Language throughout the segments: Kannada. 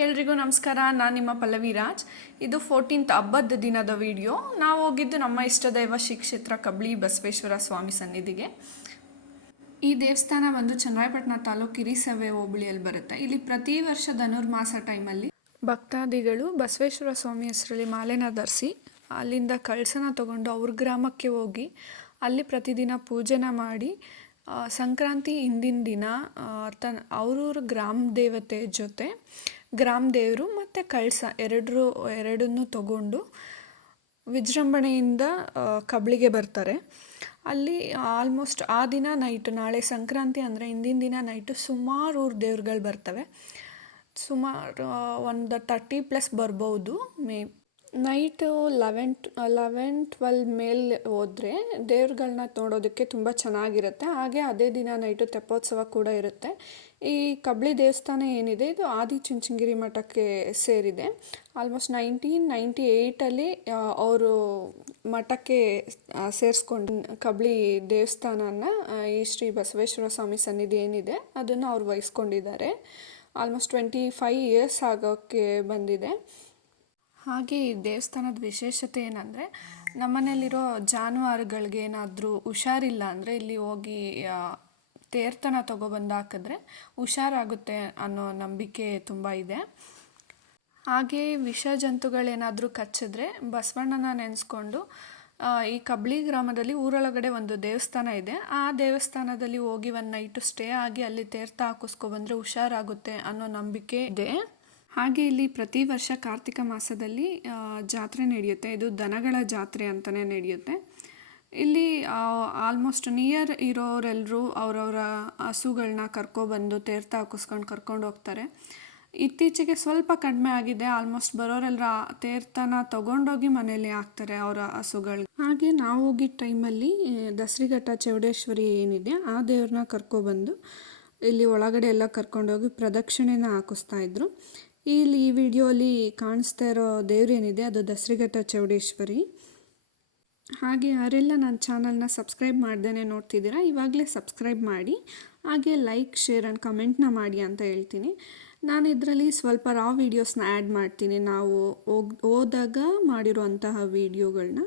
ಎಲ್ರಿಗೂ ನಮಸ್ಕಾರ. ನಾನು ನಿಮ್ಮ ಪಲ್ಲವಿ ರಾಜ್. ಇದು 14th ಹಬ್ಬದ ದಿನದ ವಿಡಿಯೋ. ನಾವು ಹೋಗಿದ್ದು ನಮ್ಮ ಇಷ್ಟದೈವ ಶ್ರೀ ಕ್ಷೇತ್ರ ಕಬ್ಳಿ ಬಸವೇಶ್ವರ ಸ್ವಾಮಿ ಸನ್ನಿಧಿಗೆ. ಈ ದೇವಸ್ಥಾನ ಬಂದು ಚನ್ನರಾಯಪಟ್ಟಣ ತಾಲೂಕು ಹಿರಿಸವೆ ಹೋಬಳಿಯಲ್ಲಿ ಬರುತ್ತೆ. ಇಲ್ಲಿ ಪ್ರತಿ ವರ್ಷ ಧನುರ್ಮಾಸ ಟೈಮಲ್ಲಿ ಭಕ್ತಾದಿಗಳು ಬಸವೇಶ್ವರ ಸ್ವಾಮಿ ಹೆಸರಲ್ಲಿ ಮಾಲೆನ ಧರಿಸಿ ಅಲ್ಲಿಂದ ಕಳಸನ ತಗೊಂಡು ಅವ್ರ ಗ್ರಾಮಕ್ಕೆ ಹೋಗಿ ಅಲ್ಲಿ ಪ್ರತಿದಿನ ಪೂಜೆನ ಮಾಡಿ ಸಂಕ್ರಾಂತಿ ಹಿಂದಿನ ದಿನ ಅವ್ರವ್ರ ಗ್ರಾಮ ದೇವತೆ ಜೊತೆ ಗ್ರಾಮ ದೇವರು ಮತ್ತು ಕಳಸ ಎರಡನ್ನೂ ತಗೊಂಡು ವಿಜೃಂಭಣೆಯಿಂದ ಕಬ್ಳಿಗೆ ಬರ್ತಾರೆ. ಅಲ್ಲಿ ಆಲ್ಮೋಸ್ಟ್ ಆ ದಿನ ನೈಟು, ನಾಳೆ ಸಂಕ್ರಾಂತಿ ಅಂದರೆ ಹಿಂದಿನ ದಿನ ನೈಟು ಸುಮಾರು ಊರು ದೇವ್ರುಗಳು ಬರ್ತವೆ. ಸುಮಾರು ಒಂದು 30+ ಬರ್ಬೋದು. ನೈಟು 11-12 ಮೇಲೆ ಹೋದರೆ ದೇವ್ರುಗಳನ್ನ ನೋಡೋದಕ್ಕೆ ತುಂಬ ಚೆನ್ನಾಗಿರುತ್ತೆ. ಹಾಗೆ ಅದೇ ದಿನ ನೈಟು ತೆಪ್ಪೋತ್ಸವ ಕೂಡ ಇರುತ್ತೆ. ಈ ಕಬ್ಳಿ ದೇವಸ್ಥಾನ ಏನಿದೆ ಇದು ಆದಿಚುಂಚನಗಿರಿ ಮಠಕ್ಕೆ ಸೇರಿದೆ. ಆಲ್ಮೋಸ್ಟ್ 1998ಅಲ್ಲಿ ಅವರು ಮಠಕ್ಕೆ ಸೇರಿಸ್ಕೊಂಡು ಕಬ್ಳಿ ದೇವಸ್ಥಾನನ ಈ ಶ್ರೀ ಬಸವೇಶ್ವರ ಸ್ವಾಮಿ ಸನ್ನಿಧಿ ಏನಿದೆ ಅದನ್ನು ಅವ್ರು ವಹಿಸ್ಕೊಂಡಿದ್ದಾರೆ. ಆಲ್ಮೋಸ್ಟ್ 25 years ಆಗೋಕ್ಕೆ ಬಂದಿದೆ. ಹಾಗೆ ಈ ದೇವಸ್ಥಾನದ ವಿಶೇಷತೆ ಏನಂದರೆ, ನಮ್ಮನೇಲಿರೋ ಜಾನುವಾರುಗಳಿಗೆ ಏನಾದರೂ ಹುಷಾರಿಲ್ಲ ಅಂದರೆ ಇಲ್ಲಿ ಹೋಗಿ ತೀರ್ಥನ ತೊಗೊಬಂದು ಹಾಕಿದ್ರೆ ಹುಷಾರಾಗುತ್ತೆ ಅನ್ನೋ ನಂಬಿಕೆ ತುಂಬ ಇದೆ. ಹಾಗೆ ವಿಷ ಜಂತುಗಳೇನಾದರೂ ಕಚ್ಚಿದ್ರೆ ಬಸವಣ್ಣನ ನೆನೆಸ್ಕೊಂಡು ಈ ಕಬ್ಳಿ ಗ್ರಾಮದಲ್ಲಿ ಊರೊಳಗಡೆ ಒಂದು ದೇವಸ್ಥಾನ ಇದೆ. ಆ ದೇವಸ್ಥಾನದಲ್ಲಿ ಹೋಗಿ ಒಂದು ನೈಟು ಸ್ಟೇ ಆಗಿ ಅಲ್ಲಿ ತೀರ್ಥ ಹಾಕಿಸ್ಕೊಬಂದರೆ ಹುಷಾರಾಗುತ್ತೆ ಅನ್ನೋ ನಂಬಿಕೆ ಇದೆ. ಹಾಗೆ ಇಲ್ಲಿ ಪ್ರತಿ ವರ್ಷ ಕಾರ್ತಿಕ ಮಾಸದಲ್ಲಿ ಜಾತ್ರೆ ನಡೆಯುತ್ತೆ. ಇದು ದನಗಳ ಜಾತ್ರೆ ಅಂತಲೇ ನಡೆಯುತ್ತೆ. ಇಲ್ಲಿ ಆಲ್ಮೋಸ್ಟ್ ನಿಯರ್ ಇರೋರೆಲ್ಲರೂ ಅವರವರ ಹಸುಗಳನ್ನ ಕರ್ಕೊಬಂದು ತೀರ್ಥ ಹಾಕಿಸ್ಕೊಂಡು ಕರ್ಕೊಂಡು ಹೋಗ್ತಾರೆ. ಇತ್ತೀಚೆಗೆ ಸ್ವಲ್ಪ ಕಡಿಮೆ ಆಗಿದೆ. ಆಲ್ಮೋಸ್ಟ್ ಬರೋರೆಲ್ಲರ ತೀರ್ಥನ ತೊಗೊಂಡೋಗಿ ಮನೇಲಿ ಹಾಕ್ತಾರೆ ಅವರ ಹಸುಗಳು. ಹಾಗೆ ನಾವು ಹೋಗಿದ್ದ ಟೈಮಲ್ಲಿ ದಸರಿಘಟ್ಟ ಚೌಡೇಶ್ವರಿ ಏನಿದೆ ಆ ದೇವ್ರನ್ನ ಕರ್ಕೊಬಂದು ಇಲ್ಲಿ ಒಳಗಡೆ ಎಲ್ಲ ಕರ್ಕೊಂಡೋಗಿ ಪ್ರದಕ್ಷಿಣೆನ ಹಾಕಿಸ್ತಾ ಇದ್ರು. ಇಲ್ಲಿ ಈ ವಿಡಿಯೋಲಿ ಕಾಣಿಸ್ತಾ ಇರೋ ದೇವ್ರೇನಿದೆ ಅದು ದಸರಿಘಟ್ಟ ಚೌಡೇಶ್ವರಿ. ಹಾಗೆ ಯಾರೆಲ್ಲ ನನ್ನ ಚಾನಲ್ನ ಸಬ್ಸ್ಕ್ರೈಬ್ ಮಾಡ್ದೇ ನೋಡ್ತಿದ್ದೀರಾ ಇವಾಗಲೇ ಸಬ್ಸ್ಕ್ರೈಬ್ ಮಾಡಿ, ಹಾಗೆ ಲೈಕ್, ಶೇರ್ ಆ್ಯಂಡ್ ಕಮೆಂಟ್ನ ಮಾಡಿ ಅಂತ ಹೇಳ್ತೀನಿ. ನಾನು ಇದರಲ್ಲಿ ಸ್ವಲ್ಪ ರಾ ವೀಡಿಯೋಸ್ನ ಆ್ಯಡ್ ಮಾಡ್ತೀನಿ, ನಾವು ಹೋದಾಗ ಮಾಡಿರುವಂತಹ ವೀಡಿಯೋಗಳನ್ನ.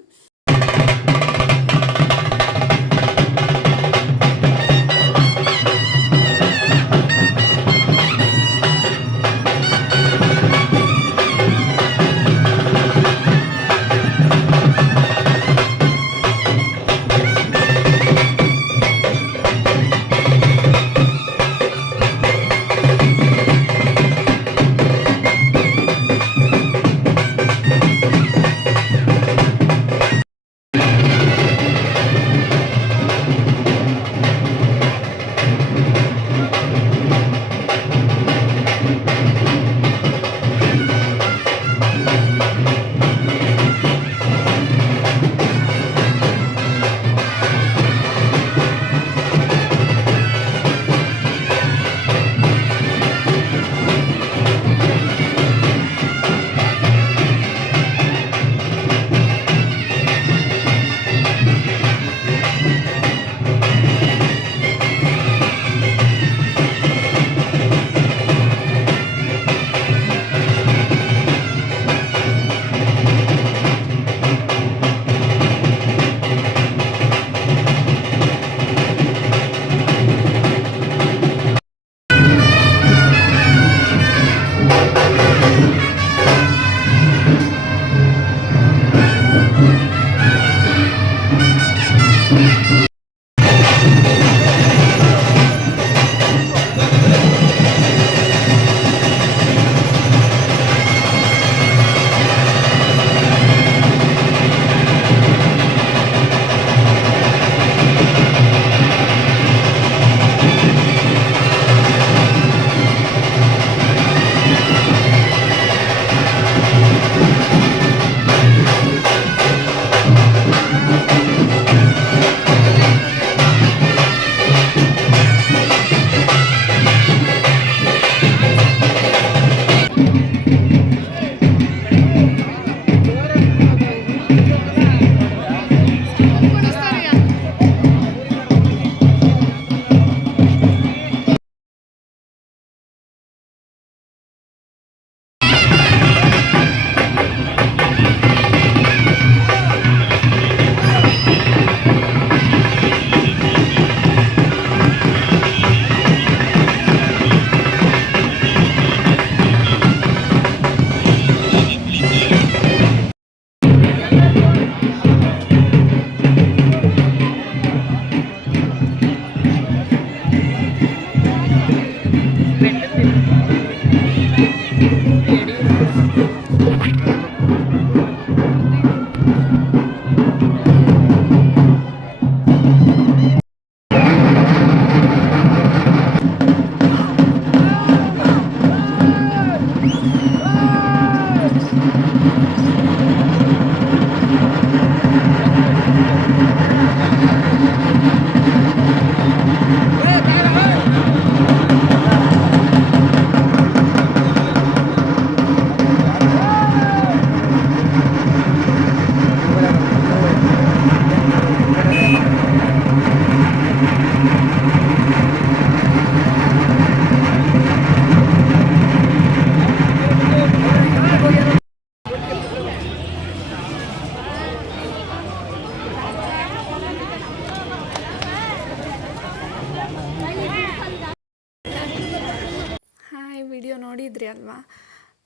ಹಾಯ್, ವಿಡಿಯೋ ನೋಡಿದ್ರಿ ಅಲ್ವಾ?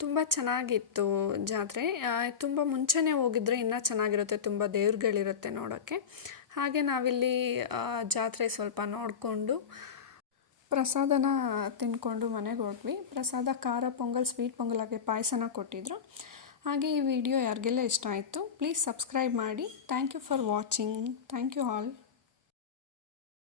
ತುಂಬ ಚೆನ್ನಾಗಿತ್ತು ಜಾತ್ರೆ. ತುಂಬ ಮುಂಚೆನೇ ಹೋಗಿದ್ರೆ ಇನ್ನೂ ಚೆನ್ನಾಗಿರುತ್ತೆ, ತುಂಬ ದೇವ್ರುಗಳಿರುತ್ತೆ ನೋಡೋಕ್ಕೆ. ಹಾಗೆ ನಾವಿಲ್ಲಿ ಜಾತ್ರೆ ಸ್ವಲ್ಪ ನೋಡಿಕೊಂಡು ಪ್ರಸಾದನ ತಿಂದ್ಕೊಂಡು ಮನೆಗೆ ಹೊರಟ್ವಿ. ಪ್ರಸಾದ ಖಾರ ಪೊಂಗಲ್, ಸ್ವೀಟ್ ಪೊಂಗಲ್ ಹಾಗೆ ಪಾಯಸನ ಕೊಟ್ಟಿದ್ರು. ಹಾಗೆ ಈ ವಿಡಿಯೋ ಯಾರಿಗೆಲ್ಲ ಇಷ್ಟ ಆಯಿತು ಪ್ಲೀಸ್ ಸಬ್ಸ್ಕ್ರೈಬ್ ಮಾಡಿ. Thank you for watching. Thank you all.